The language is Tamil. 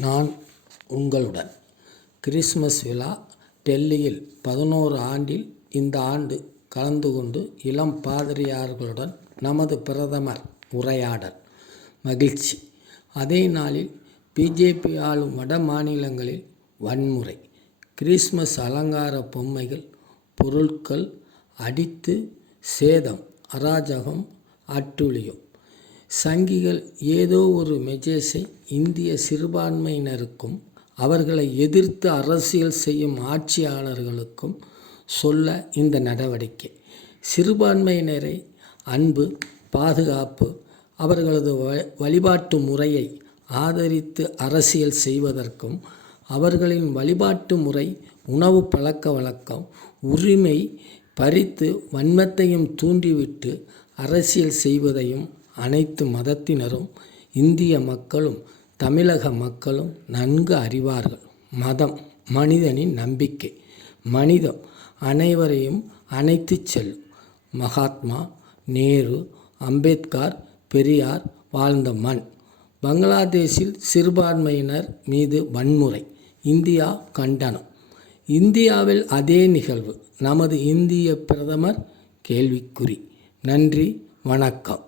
நான் உங்களுடன். கிறிஸ்மஸ் விழா டெல்லியில் 11 ஆண்டில் இந்த ஆண்டு கலந்து கொண்டு இளம் பாதிரியார்களுடன் நமது பிரதமர் உரையாடல். மகிழ்ச்சி. அதே நாளில் பிஜேபி ஆளும் வட மாநிலங்களில் வன்முறை. கிறிஸ்மஸ் அலங்கார பொம்மைகள், பொருட்கள் அடித்து சேதம், அராஜகம், அட்டூழியம். சங்கிகள் ஏதோ ஒரு மெசேஜை இந்திய சிறுபான்மையினருக்கும் அவர்களை எதிர்த்து அரசியல் செய்யும் ஆட்சியாளர்களுக்கும் சொல்ல இந்த நடவடிக்கை. சிறுபான்மையினரை அன்பு, பாதுகாப்பு, அவர்களது வழிபாட்டு முறையை ஆதரித்து அரசியல் செய்வதற்கும், அவர்களின் வழிபாட்டு முறை, உணவு பழக்க வழக்கம், உரிமை பறித்து வன்மத்தையும் தூண்டிவிட்டு அரசியல் செய்வதையும் அனைத்து மதத்தினரும், இந்திய மக்களும் தமிழக மக்களும் நன்கு அறிவார்கள். மதம் மனிதனின் நம்பிக்கை. மனிதம் அனைவரையும் அணைத்துச் செல்லும். மகாத்மா, நேரு, அம்பேத்கர், பெரியார் வாழ்ந்த மண். பங்களாதேஷில் சிறுபான்மையினர் மீது வன்முறை. இந்தியா கண்டனம். இந்தியாவில் அதே நிகழ்வு. நமது இந்திய பிரதமர் கேள்விக்குறி. நன்றி, வணக்கம்.